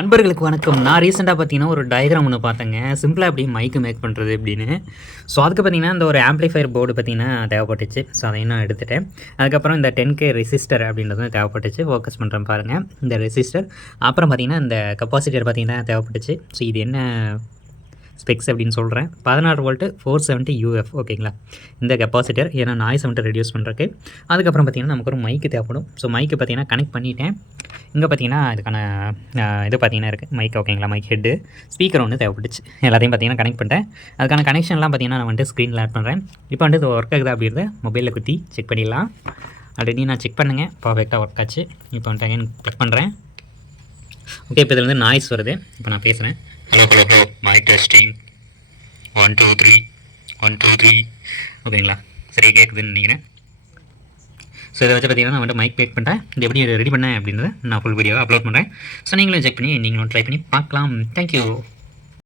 நண்பர்களுக்கு வணக்கம். நான் ரீசெண்டாக பார்த்தீங்கன்னா, ஒரு டயகிராம் ஒண்ணு பார்த்தேங்க. சிம்பிளா எப்படி மைக் மேக் பண்ணுறது எப்படின்னு. ஸோ, அதுக்கு பார்த்தீங்கன்னா, இந்த ஒரு ஆம்பிளிஃபையர் போர்டு பார்த்தீங்கன்னா தேவைப்பட்டுச்சு. ஸோ, அதையும் நான் எடுத்துட்டேன். அதுக்கப்புறம் இந்த 10K ரெசிஸ்டர் அப்படின்றதும் தேவைப்பட்டுச்சு. ஃபோக்கஸ் பண்ணுறேன் பாருங்க. இந்த ரெசிஸ்டர். அப்புறம் பார்த்தீங்கன்னா, இந்த கெப்பாசிட்டர் பார்த்தீங்கன்னா தேவைப்பட்டுச்சு. ஸோ, இது என்ன ஸ்பெக்ஸ் அப்படின்னு சொல்கிறேன். 16 வோல்ட்டு 470 UF ஓகேங்களா. இந்த கெப்பாசிட்டர் ஏன்னா நாய்ஸ் வந்துட்டு ரெடியூஸ் பண்ணுறக்கு. அதுக்கப்புறம் பார்த்தீங்கன்னா, நமக்கு ஒரு மைக்கு தேவைப்படும். ஸோ, மைக்கு பார்த்தீங்கன்னா கனெக்ட் பண்ணிட்டேன். இங்கே பார்த்தீங்கன்னா இதுக்கான இது பார்த்தீங்கன்னா இருக்குது மைக் ஓகேங்களா. மைக் ஹெட்டு ஸ்பீக்கர் ஒன்று தேவைப்பட்டுச்சு. எல்லாத்தையும் பார்த்தீங்கன்னா கனெக்ட் பண்ணிட்டேன். அதுக்கான கனெக்ஷன்லாம் பார்த்தீங்கன்னா நான் வந்துட்டு ஸ்க்ரீனில் ஆட் பண்ணுறேன். இப்போ வந்துட்டு இது ஒர்க் ஆகுதா அப்படின்றத மொபைலில் குத்தி செக் பண்ணிடலாம். ஆல்ரெடி நான் செக் பண்ணுங்க, பர்ஃபெக்டாக ஒர்க் ஆச்சு. இப்போ வந்துட்டு அகைன் ப்ளக் பண்ணுறேன். ஓகே, இப்போ இதில் வந்து நாய்ஸ் வருது. இப்போ நான் பேசுகிறேன். Hello hello hello mic testing 1 2 3 1 2 3 ஓகேங்களா. சரி கேட்குதுன்னு நினைக்கிறேன். ஸோ இதை வச்சு பார்த்தீங்கன்னா நான் வந்து மைக் பேக் பண்ணிட்டேன். இது எப்படி ரெடி பண்ணேன் அப்படின்றத நான் ஃபுல் வீடியோவை அப்லோட் பண்ணுறேன். ஸோ நீங்களும் செக் பண்ணி நீங்களும் ட்ரை பண்ணி பார்க்கலாம். தேங்க்யூ.